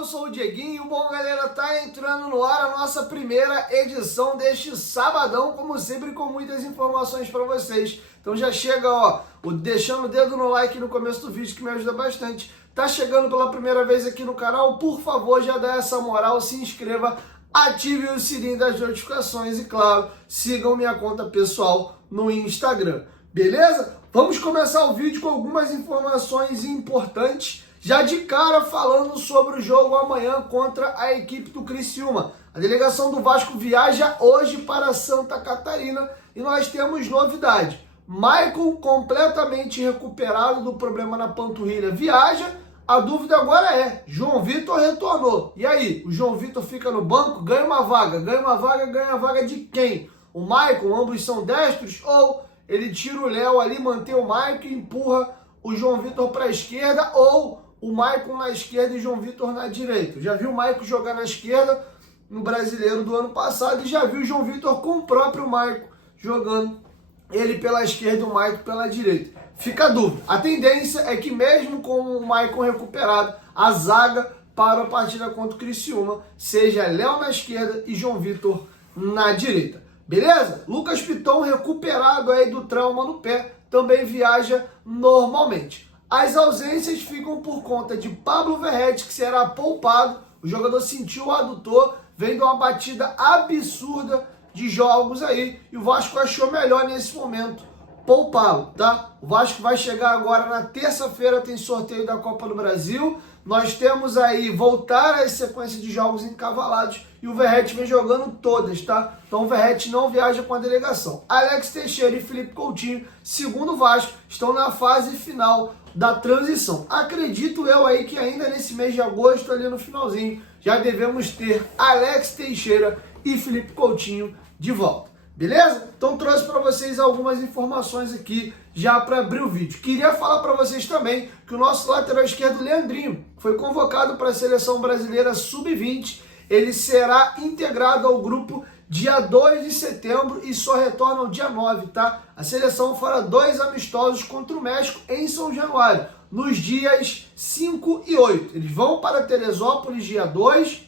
Eu sou o Dieguinho. Bom, galera, tá entrando no ar a nossa primeira edição deste sabadão, como sempre, com muitas informações para vocês. Então já chega, ó, deixando o dedo no like no começo do vídeo, que me ajuda bastante. Tá chegando pela primeira vez aqui no canal, por favor, já dá essa moral, se inscreva, ative o sininho das notificações e, claro, sigam minha conta pessoal no Instagram, beleza? Vamos começar o vídeo com algumas informações importantes. Já de cara falando sobre o jogo amanhã contra a equipe do Criciúma. A delegação do Vasco viaja hoje para Santa Catarina e nós temos novidade. Maicon completamente recuperado do problema na panturrilha viaja. A dúvida agora é, João Vitor retornou. E aí, o João Vitor fica no banco, ganha uma vaga. Ganha a vaga de quem? O Maicon, ambos são destros? Ou ele tira o Léo ali, mantém o Maicon e empurra o João Vitor para a esquerda? Ou o Maicon na esquerda e o João Vitor na direita? Já viu o Maicon jogar na esquerda no Brasileiro do ano passado e já viu o João Vitor com o próprio Maicon jogando, ele pela esquerda e o Maicon pela direita. Fica a dúvida. A tendência é que mesmo com o Maicon recuperado, a zaga para a partida contra o Criciúma seja Léo na esquerda e João Vitor na direita. Beleza? Lucas Piton, recuperado aí do trauma no pé, também viaja normalmente. As ausências ficam por conta de Pablo Verratti, que será poupado. O jogador sentiu o adutor, vem de uma batida absurda de jogos aí, e o Vasco achou melhor nesse momento poupá-lo, tá? O Vasco vai chegar agora na terça-feira, tem sorteio da Copa do Brasil. Nós temos aí voltar a sequência de jogos encavalados e o Verratti vem jogando todas, tá? Então o Verratti não viaja com a delegação. Alex Teixeira e Felipe Coutinho, segundo o Vasco, estão na fase final da transição. Acredito eu aí que ainda nesse mês de agosto, ali no finalzinho, já devemos ter Alex Teixeira e Felipe Coutinho de volta. Beleza? Então trouxe para vocês algumas informações aqui já para abrir o vídeo. Queria falar para vocês também que o nosso lateral esquerdo, Leandrinho, foi convocado para a Seleção Brasileira Sub-20. Ele será integrado ao grupo dia 2 de setembro e só retorna no dia 9, tá? A seleção fará 2 amistosos contra o México em São Januário, nos dias 5 e 8. Eles vão para Teresópolis dia 2,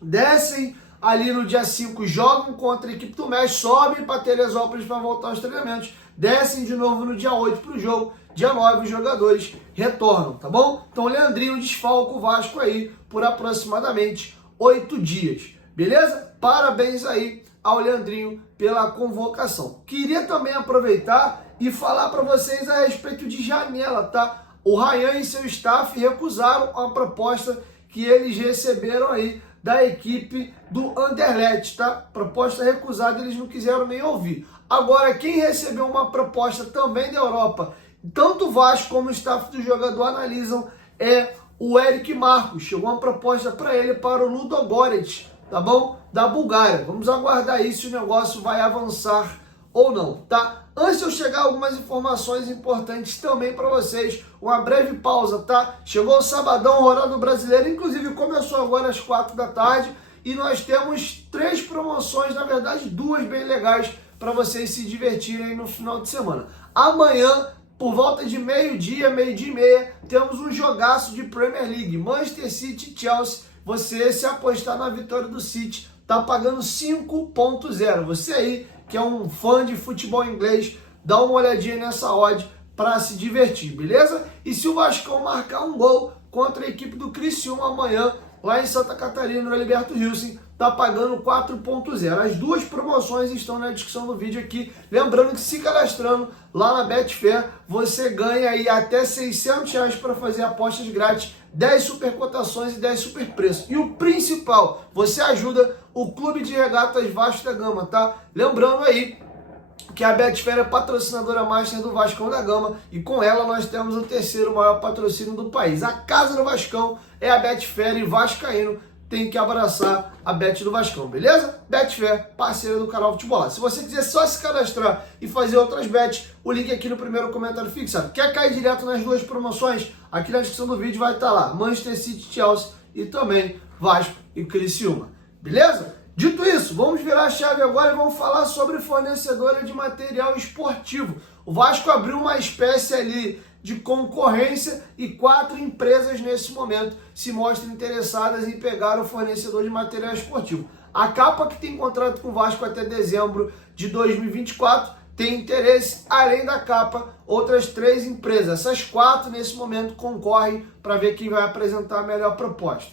descem ali no dia 5, jogam contra a equipe do México, sobem para Teresópolis para voltar aos treinamentos, descem de novo no dia 8 para o jogo, dia 9 os jogadores retornam, tá bom? Então o Leandrinho desfalca o Vasco aí por aproximadamente 8 dias, beleza? Parabéns aí ao Leandrinho pela convocação. Queria também aproveitar e falar para vocês a respeito de janela, tá? O Ryan e seu staff recusaram a proposta que eles receberam aí da equipe do Anderlecht, tá? Proposta recusada, eles não quiseram nem ouvir. Agora, quem recebeu uma proposta também da Europa, tanto o Vasco como o staff do jogador analisam, é o Eric Marcos. Chegou uma proposta para ele para o Ludogorets, tá bom? Da Bulgária. Vamos aguardar aí se o negócio vai avançar ou não, tá? Antes de eu chegar algumas informações importantes também para vocês, uma breve pausa, tá? Chegou o sabadão, rodada brasileira, inclusive começou agora às 4 da tarde e nós temos 3 promoções, na verdade 2 bem legais para vocês se divertirem aí no final de semana. Amanhã, por volta de meio-dia, meio-dia e meia, temos um jogaço de Premier League, Manchester City e Chelsea. Você, se apostar na vitória do City, tá pagando 5.0. Você aí que é um fã de futebol inglês, dá uma olhadinha nessa odd para se divertir, beleza? E se o Vascão marcar um gol contra a equipe do Criciúma amanhã, lá em Santa Catarina, no Alberto Hilsen, tá pagando 4.0. As 2 promoções estão na descrição do vídeo aqui. Lembrando que se cadastrando lá na Betfair, você ganha aí até R$600 para fazer apostas grátis, 10 super cotações e 10 super preços. E o principal, você ajuda o Clube de Regatas Vasco da Gama, tá? Lembrando aí que a Betfair é patrocinadora master do Vascão da Gama e com ela nós temos o 3º maior patrocínio do país. A casa do Vascão é a Betfair e vascaíno tem que abraçar a Bet do Vascão, beleza? Betfair, parceira do canal Futebol. Se você quiser só se cadastrar e fazer outras bets, o link aqui no primeiro comentário fixado. Quer cair direto nas 2 promoções? Aqui na descrição do vídeo vai estar lá, Manchester City, Chelsea e também Vasco e Criciúma. Beleza? Dito isso, vamos virar a chave agora e vamos falar sobre fornecedora de material esportivo. O Vasco abriu uma espécie ali de concorrência e 4 empresas nesse momento se mostram interessadas em pegar o fornecedor de material esportivo. A Capa, que tem contrato com o Vasco até dezembro de 2024, tem interesse. Além da Capa, outras 3 empresas. Essas 4 nesse momento concorrem para ver quem vai apresentar a melhor proposta.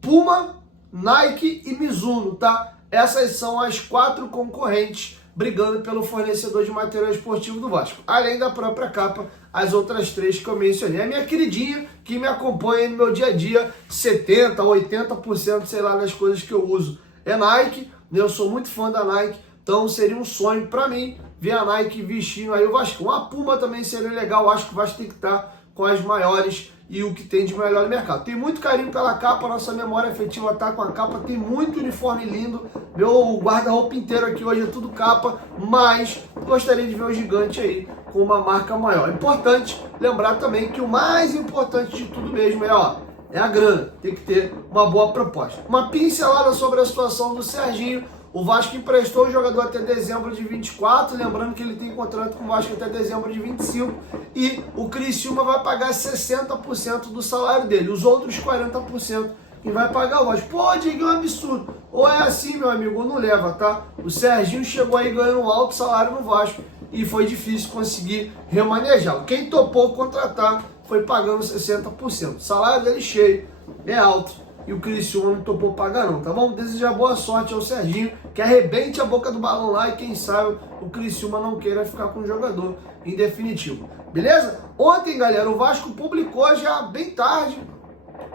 Puma, Nike e Mizuno, tá? Essas são as 4 concorrentes brigando pelo fornecedor de material esportivo do Vasco. Além da própria Capa, as outras 3 que eu mencionei. A minha queridinha, que me acompanha no meu dia a dia, 70%, 80%, sei lá, das coisas que eu uso, é Nike. Eu sou muito fã da Nike, então seria um sonho para mim ver a Nike vestindo aí o Vasco. A Puma também seria legal, acho que o Vasco tem que estar com as maiores e o que tem de melhor no mercado. Tem muito carinho pela Capa, nossa memória afetiva tá com a Capa, tem muito uniforme lindo, meu guarda-roupa inteiro aqui hoje é tudo Capa, mas gostaria de ver o Gigante aí com uma marca maior. Importante lembrar também que o mais importante de tudo mesmo é a grana, tem que ter uma boa proposta. Uma pincelada sobre a situação do Serginho. O Vasco emprestou o jogador até dezembro de 24, lembrando que ele tem contrato com o Vasco até dezembro de 25, e o Criciúma vai pagar 60% do salário dele, os outros 40% quem vai pagar o Vasco. Pô, Diego, é um absurdo. Ou é assim, meu amigo, ou não leva, tá? O Serginho chegou aí ganhando um alto salário no Vasco e foi difícil conseguir remanejá-lo. Quem topou contratar foi pagando 60%. O salário dele cheio, é alto, e o Criciúma não topou pagar não, tá bom? Desejar boa sorte ao Serginho, que arrebente a boca do balão lá e quem sabe o Criciúma não queira ficar com o jogador em definitivo. Beleza? Ontem, galera, o Vasco publicou já bem tarde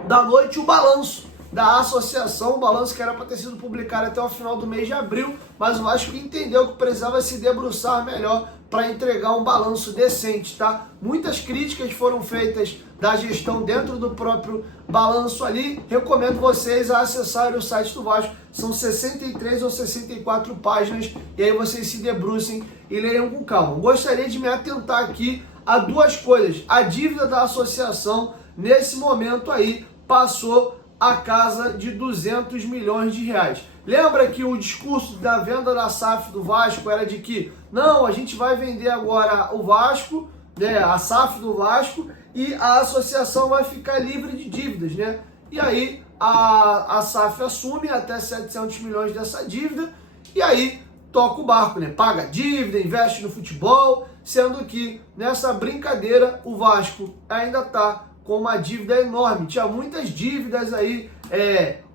da noite o balanço da associação, o balanço que era para ter sido publicado até o final do mês de abril, mas o Vasco entendeu que precisava se debruçar melhor para entregar um balanço decente, tá? Muitas críticas foram feitas da gestão dentro do próprio balanço ali. Recomendo vocês a acessarem o site do Vasco. São 63 ou 64 páginas e aí vocês se debrucem e leiam com calma. Gostaria de me atentar aqui a 2 coisas. A dívida da associação nesse momento aí passou a casa de 200 milhões de reais. Lembra que o discurso da venda da SAF do Vasco era de que não, a gente vai vender agora o Vasco, né, a SAF do Vasco, e a associação vai ficar livre de dívidas, né? E aí a SAF assume até 700 milhões dessa dívida e aí toca o barco, né? Paga a dívida, investe no futebol, sendo que nessa brincadeira o Vasco ainda está com uma dívida enorme. Tinha muitas dívidas aí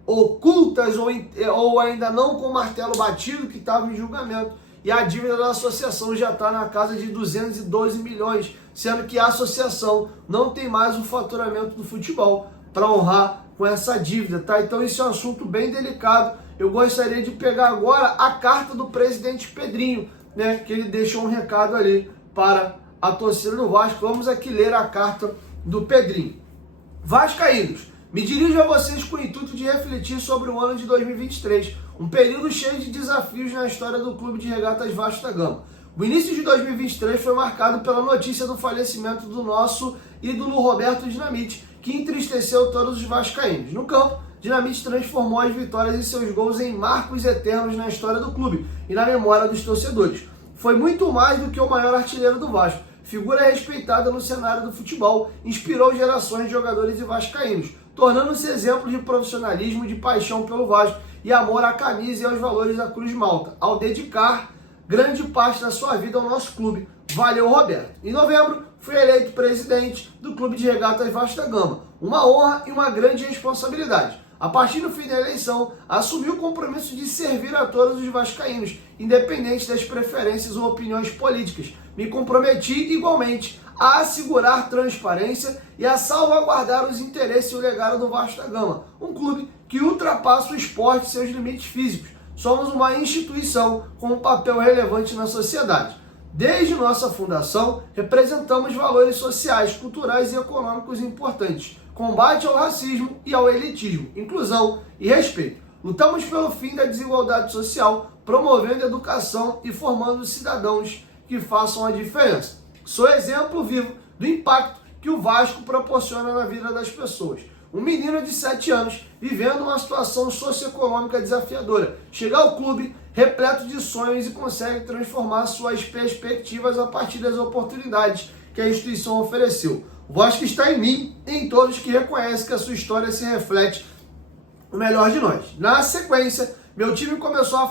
ocultas ou ainda não com martelo batido que estavam em julgamento. E a dívida da associação já está na casa de 212 milhões, sendo que a associação não tem mais o faturamento do futebol para honrar com essa dívida, tá? Então isso é um assunto bem delicado. Eu gostaria de pegar agora a carta do presidente Pedrinho, né? Que ele deixou um recado ali para a torcida do Vasco. Vamos aqui ler a carta do Pedrinho. Vascaínos, me dirijo a vocês com o intuito de refletir sobre o ano de 2023, um período cheio de desafios na história do Clube de Regatas Vasco da Gama. O início de 2023 foi marcado pela notícia do falecimento do nosso ídolo Roberto Dinamite, que entristeceu todos os vascaínos. No campo, Dinamite transformou as vitórias e seus gols em marcos eternos na história do clube e na memória dos torcedores. Foi muito mais do que o maior artilheiro do Vasco. Figura respeitada no cenário do futebol, inspirou gerações de jogadores e vascaínos, tornando-se exemplo de profissionalismo, de paixão pelo Vasco e amor à camisa e aos valores da Cruz Malta, ao dedicar grande parte da sua vida ao nosso clube. Valeu, Roberto. Em novembro, fui eleito presidente do Clube de Regatas Vasco da Gama. Uma honra e uma grande responsabilidade. A partir do fim da eleição, assumi o compromisso de servir a todos os vascaínos, independente das preferências ou opiniões políticas. Me comprometi igualmente a assegurar transparência e a salvaguardar os interesses e o legado do Vasco da Gama, um clube que ultrapassa o esporte e seus limites físicos. Somos uma instituição com um papel relevante na sociedade. Desde nossa fundação, representamos valores sociais, culturais e econômicos importantes, combate ao racismo e ao elitismo, inclusão e respeito. Lutamos pelo fim da desigualdade social, promovendo educação e formando cidadãos que façam a diferença. Sou exemplo vivo do impacto que o Vasco proporciona na vida das pessoas. Um menino de 7 anos vivendo uma situação socioeconômica desafiadora. Chega ao clube repleto de sonhos e consegue transformar suas perspectivas a partir das oportunidades que a instituição ofereceu. O Vasco está em mim e em todos que reconhecem que a sua história se reflete o melhor de nós. Na sequência, meu time começou a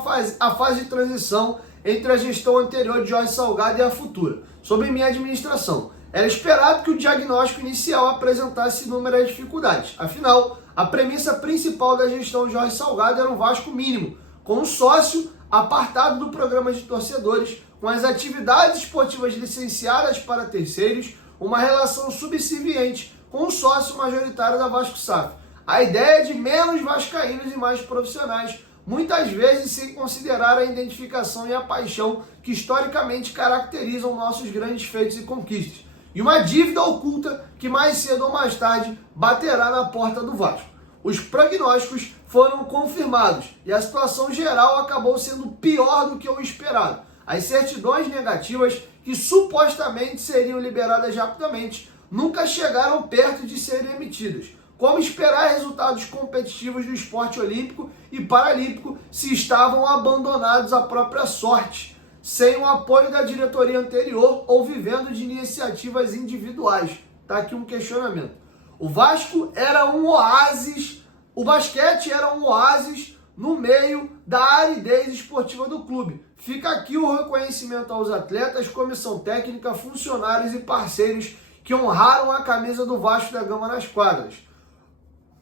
fase de transição entre a gestão anterior de Jorge Salgado e a futura, sob minha administração. Era esperado que o diagnóstico inicial apresentasse inúmeras dificuldades. Afinal, a premissa principal da gestão Jorge Salgado era um Vasco mínimo, com um sócio apartado do programa de torcedores, com as atividades esportivas licenciadas para terceiros, uma relação subserviente com o sócio majoritário da Vasco SAF. A ideia de menos vascaínos e mais profissionais, muitas vezes sem considerar a identificação e a paixão que historicamente caracterizam nossos grandes feitos e conquistas. E uma dívida oculta que mais cedo ou mais tarde baterá na porta do Vasco. Os prognósticos foram confirmados e a situação geral acabou sendo pior do que o esperado. As certidões negativas, que supostamente seriam liberadas rapidamente, nunca chegaram perto de serem emitidas. Como esperar resultados competitivos do esporte olímpico e paralímpico se estavam abandonados à própria sorte, sem o apoio da diretoria anterior ou vivendo de iniciativas individuais? Tá aqui um questionamento. O Vasco era um oásis, o basquete era um oásis no meio da aridez esportiva do clube. Fica aqui o reconhecimento aos atletas, comissão técnica, funcionários e parceiros que honraram a camisa do Vasco da Gama nas quadras.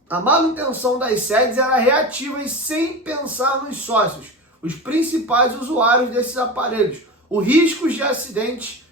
A manutenção das sedes era reativa e sem pensar nos sócios, os principais usuários desses aparelhos. O risco de acidente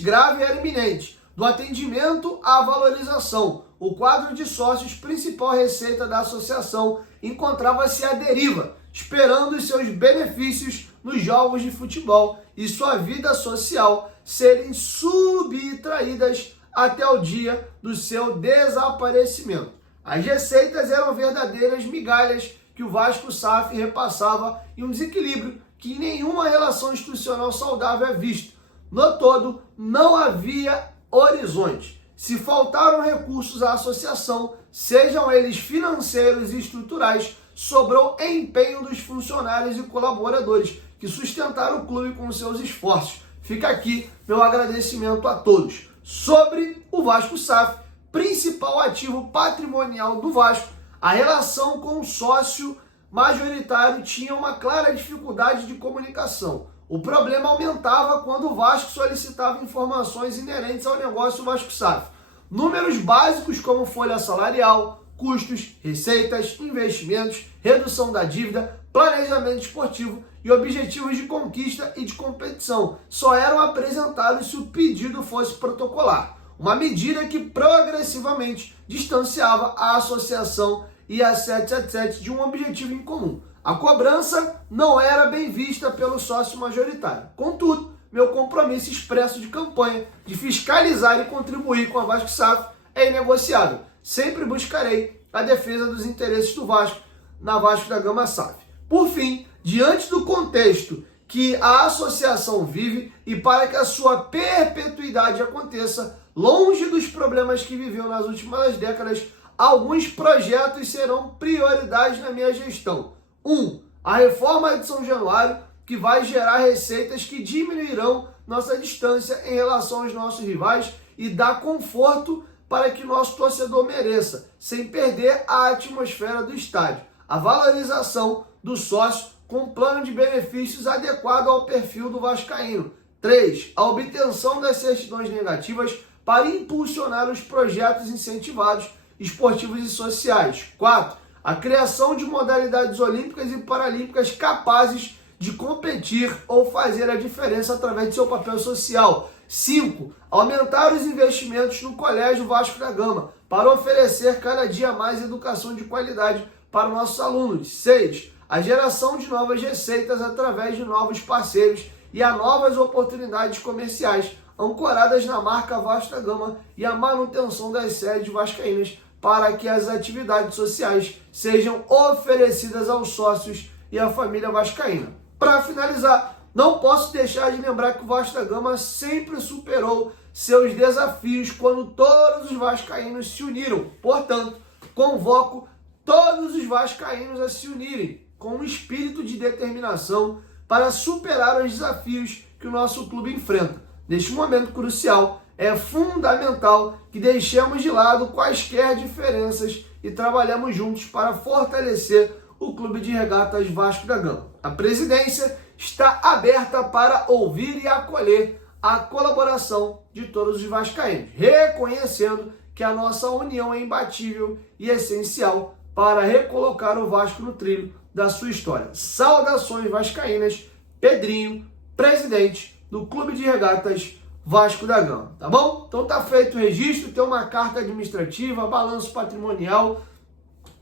grave era iminente. Do atendimento à valorização, o quadro de sócios, principal receita da associação, encontrava-se à deriva, esperando os seus benefícios nos jogos de futebol e sua vida social serem subtraídas até o dia do seu desaparecimento. As receitas eram verdadeiras migalhas que o Vasco SAF repassava em um desequilíbrio que em nenhuma relação institucional saudável é visto. No todo, não havia horizonte. Se faltaram recursos à associação, sejam eles financeiros e estruturais, sobrou empenho dos funcionários e colaboradores que sustentaram o clube com seus esforços. Fica aqui meu agradecimento a todos. Sobre o Vasco SAF, principal ativo patrimonial do Vasco, a relação com o sócio majoritário tinha uma clara dificuldade de comunicação. O problema aumentava quando o Vasco solicitava informações inerentes ao negócio Vasco SAF. Números básicos como folha salarial, custos, receitas, investimentos, redução da dívida, planejamento esportivo e objetivos de conquista e de competição só eram apresentados se o pedido fosse protocolar. Uma medida que progressivamente distanciava a associação e a 777 de um objetivo em comum. A cobrança não era bem vista pelo sócio majoritário. Contudo, meu compromisso expresso de campanha de fiscalizar e contribuir com a Vasco SAF é inegociável. Sempre buscarei a defesa dos interesses do Vasco na Vasco da Gama SAF. Por fim, diante do contexto que a associação vive e para que a sua perpetuidade aconteça, longe dos problemas que viveu nas últimas décadas, alguns projetos serão prioridade na minha gestão. 1. A reforma de São Januário, que vai gerar receitas que diminuirão nossa distância em relação aos nossos rivais e dar conforto para que nosso torcedor mereça, sem perder a atmosfera do estádio. A valorização do sócio com plano de benefícios adequado ao perfil do vascaíno. 3. A obtenção das certidões negativas para impulsionar os projetos incentivados, esportivos e sociais. 4. A criação de modalidades olímpicas e paralímpicas capazes de competir ou fazer a diferença através de seu papel social. 5. Aumentar os investimentos no Colégio Vasco da Gama para oferecer cada dia mais educação de qualidade para nossos alunos. 6. A geração de novas receitas através de novos parceiros e a novas oportunidades comerciais ancoradas na marca Vasco da Gama e a manutenção das sedes vascaínas para que as atividades sociais sejam oferecidas aos sócios e à família vascaína. Para finalizar, não posso deixar de lembrar que o Vasco da Gama sempre superou seus desafios quando todos os vascaínos se uniram. Portanto, convoco todos os vascaínos a se unirem com um espírito de determinação para superar os desafios que o nosso clube enfrenta. Neste momento crucial, é fundamental que deixemos de lado quaisquer diferenças e trabalhemos juntos para fortalecer o Clube de Regatas Vasco da Gama. A presidência está aberta para ouvir e acolher a colaboração de todos os vascaínos, reconhecendo que a nossa união é imbatível e essencial para recolocar o Vasco no trilho da sua história. Saudações vascaínas, Pedrinho, presidente do Clube de Regatas Vasco da Gama, tá bom? Então tá feito o registro, tem uma carta administrativa, balanço patrimonial.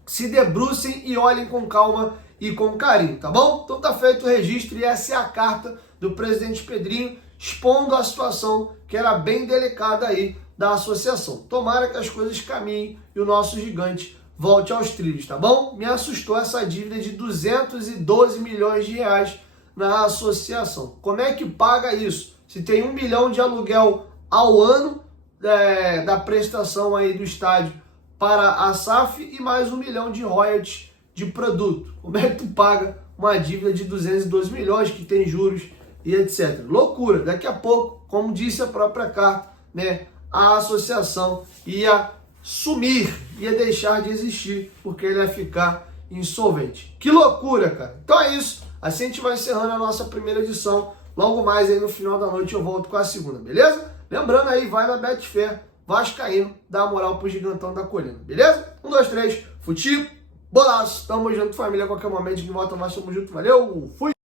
Se debrucem e olhem com calma e com carinho, tá bom? Então tá feito o registro e essa é a carta do presidente Pedrinho expondo a situação que era bem delicada aí da associação. Tomara que as coisas caminhem e o nosso gigante volte aos trilhos, tá bom? Me assustou essa dívida de 212 milhões de reais na associação. Como é que paga isso? Se tem 1 milhão de aluguel ao ano da prestação aí do estádio para a SAF e mais 1 milhão de royalties de produto. Como é que tu paga uma dívida de 212 milhões que tem juros e etc? Loucura. Daqui a pouco, como disse a própria carta, né, a associação ia sumir, ia deixar de existir porque ele ia ficar insolvente. Que loucura, cara. Então é isso. Assim a gente vai encerrando a nossa primeira edição. Logo mais aí no final da noite eu volto com a segunda, beleza? Lembrando aí, vai na Betfair vascaíno, dá uma moral pro gigantão da colina, beleza? 1, 2, 3, futi, bolaço, tamo junto família, a qualquer momento de volta mais, tamo junto, valeu, fui!